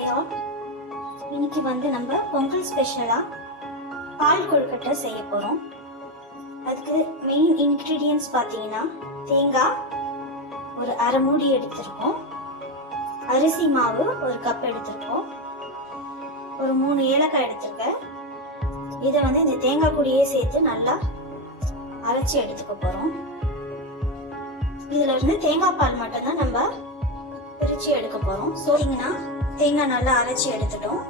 Hi all. இன்னைக்கு நம்ம பொங்கல் ஸ்பெஷலாக பால் கொழுக்கட்டை செய்ய போகிறோம். அதுக்கு மெயின் இன்க்ரீடியன்ஸ் பார்த்தீங்கன்னா தேங்காய் ஒரு அரை மூடி எடுத்திருக்கோம், அரிசி மாவு ஒரு கப் எடுத்திருக்கோம், ஒரு 3 ஏலக்காய் எடுத்திருக்கேன். இதை இந்த தேங்காய் கூடயே சேர்த்து நல்லா அரைச்சி எடுத்துக்க போகிறோம். இதுல இருந்து தேங்காய் பால் மட்டும்தான் நம்ம பிரிச்சு எடுக்க போறோம். சோடிங்கன்னா தேங்காய் நல்லா அரைச்சி எடுத்துட்டோம்.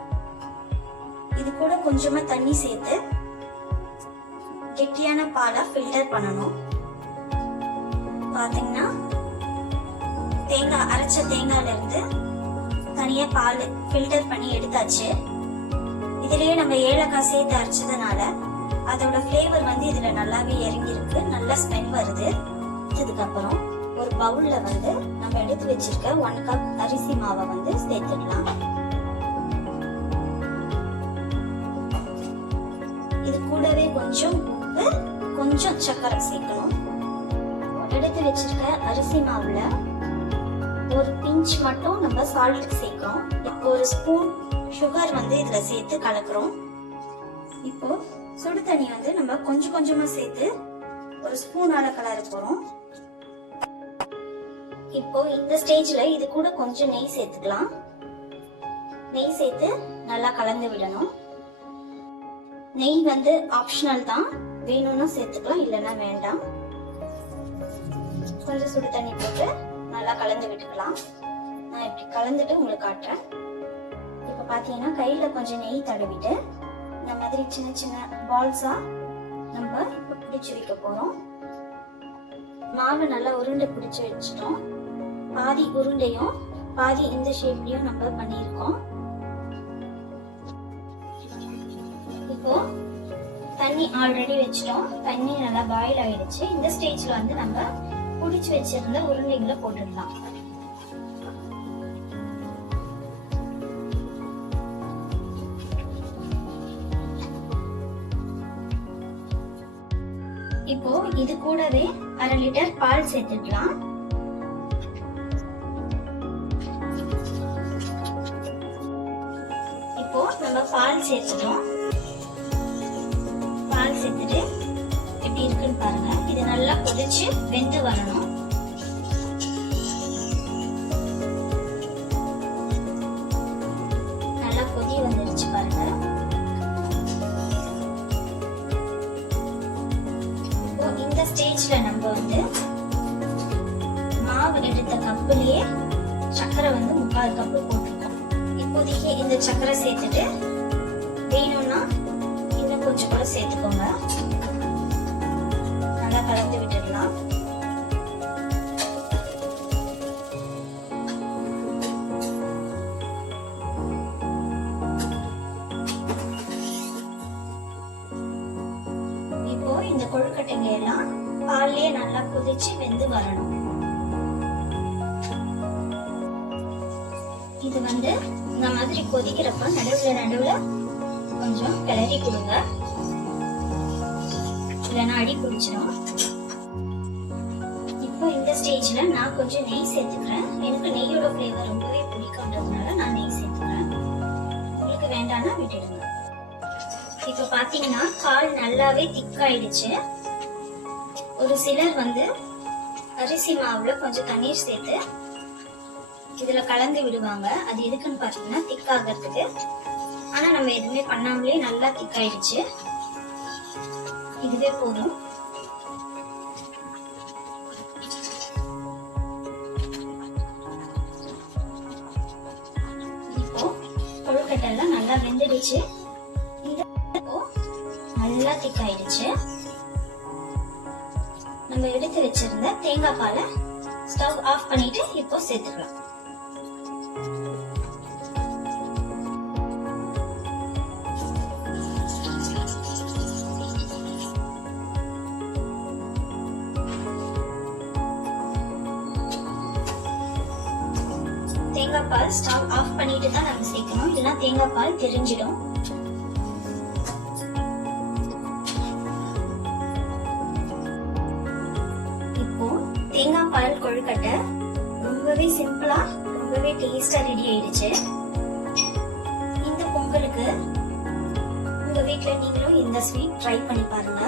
இது கூட கொஞ்சமா தண்ணி சேர்த்து கெட்டியான பாலை ஃபில்டர் பண்ணணும். பாத்தீங்கன்னா தேங்காய் அரைச்ச தேங்காயில இருந்து தனியா பால் ஃபில்டர் பண்ணி எடுத்தாச்சு. இதுலயே நம்ம ஏலக்காய் சேர்த்து அரைச்சதுனால அதோட ஃபிளேவர் இதுல நல்லாவே இறங்கி இருக்கு, நல்ல ஸ்மெல் வருது. இதுக்கப்புறம் ஒரு பவுல்ல நம்ம எடுத்து வச்சிருக்க 1 கப் அரிசி மாவை சேர்த்துக்கலாம். இது கூடவே கொஞ்சம் உப்பு, கொஞ்சம் சர்க்கரை சேர்க்கணும். எடுத்து வச்சிருக்க அரிசி மாவுல ஒரு பிஞ்ச் மட்டும் நம்ம சால்ட் சேர்க்கிறோம். இப்போ ஒரு ஸ்பூன் சுகர் இதுல சேர்த்து கலக்குறோம். இப்போ சுடு தண்ணி நம்ம கொஞ்சம் கொஞ்சமா சேர்த்து ஒரு ஸ்பூனால கலர போறோம். இப்போ இந்த ஸ்டேஜ்ல இது கூட கொஞ்சம் நெய் சேர்த்துக்கலாம். நெய் சேர்த்து நல்லா கலந்து விடணும். நெய் ஆப்ஷனல் தான், வேணும்னா சேர்த்துக்கலாம், இல்லைன்னா வேண்டாம். கொஞ்சம் சுடு தண்ணி போட்டு நல்லா கலந்து விட்டுக்கலாம். நான் இப்படி கலந்துட்டு உங்களுக்கு காட்டுறேன். இப்ப பாத்தீங்கன்னா கையில கொஞ்சம் நெய் தடவிட்டு இந்த மாதிரி சின்ன சின்ன பால்ஸா நம்ம இப்ப பிடிச்சு வைக்க போறோம். மாவு நல்லா உருண்டை பிடிச்சு வச்சிட்டோம். பாதி உருண்டையும் பாதி இந்த ஷேப்லயும் நம்ம பண்ணியிருக்கோம். இப்போ தண்ணி ஆல்ரெடி வச்சிட்டோம். தண்ணி நல்லா பாயில் ஆயிடுச்சு. இந்த ஸ்டேஜ்ல நம்ம பிடிச்சு வச்சிருந்த உருண்டைகளை போட்டுடலாம். இப்போ இது கூடவே 1/2 லிட்டர் பால் சேர்த்துக்கலாம். இப்போ நம்ம பால் சேர்த்துட்டோம். பால் சேர்த்துட்டு எப்படி இருக்குன்னு பாருங்க. இது நல்லா கொதிச்சு வெந்து வரணும். நல்லா கொதி வந்துருச்சு பாருங்க. இந்த ஸ்டேஜ்ல நம்ம மாவு எடுத்த கப்புலயே சர்க்கரை 3/4 கப்பு போட்டுருக்கோம். இப்போதைக்கு இந்த சர்க்கரை சேர்த்துட்டு வேணும்னா இன்னும் கொஞ்சம் கூட சேர்த்துக்கோங்க. நல்லா கலந்து விட்டுடலாம். இப்போ இந்த கொழுக்கட்டைங்க எல்லாம் பால்லே நல்லா கொதிச்சு வெந்து வரணும். இது இந்த மாதிரி கொதிக்கிறப்ப நடுவுல கொஞ்சம் கிளறி கொடுங்க, இல்லைன்னா அடி பிடிச்சிடும். இப்போ இந்த ஸ்டேஜ்ல நான் கொஞ்சம் நெய் சேர்த்துக்கிறேன். எனக்கு நெய்யோட ஃபிளேவர் ரொம்பவே பிடிக்கும்ன்றதுனால நான் நெய் சேர்த்துக்கிறேன். உங்களுக்கு வேண்டாம்னா விட்டுடுங்க. இப்ப பாத்தீங்கன்னா பால் நல்லாவே திக்காயிடுச்சு. ஒரு சிலர் அரிசி மாவுல கொஞ்சம் தண்ணீர் சேர்த்து இதுல கலந்து விடுவாங்க. அது எதுக்குன்னு பாத்தீங்கன்னா திக்காகிறதுக்கு. ஆனா நம்ம எதுவுமே பண்ணாமலே நல்லா திக்காயிடுச்சு. இதுவே போதும். இப்போ கொழுக்கட்டை எல்லாம் நல்லா வெந்துடுச்சு. நல்லா திக்காயிடுச்சு. நம்ம எடுத்து வச்சிருந்த தேங்காய் பாலை ஸ்டவ் ஆஃப் பண்ணிட்டு இப்போ சேர்த்துக்கலாம். தேங்காய் பால் ஸ்டவ் ஆஃப் பண்ணிட்டு தான் நம்ம சேர்க்கணும், இல்லைன்னா தேங்காய் பால் தெரிஞ்சிடும். தேங்காய் பால் கொழுக்கட்டை ரொம்பவே சிம்பிளா ரொம்பவே டேஸ்டா ரெடி ஆயிடுச்சு. பொங்கலுக்கு உங்க வீட்ல நீங்களும் இந்த ஸ்வீட் ட்ரை பண்ணி பாருங்க.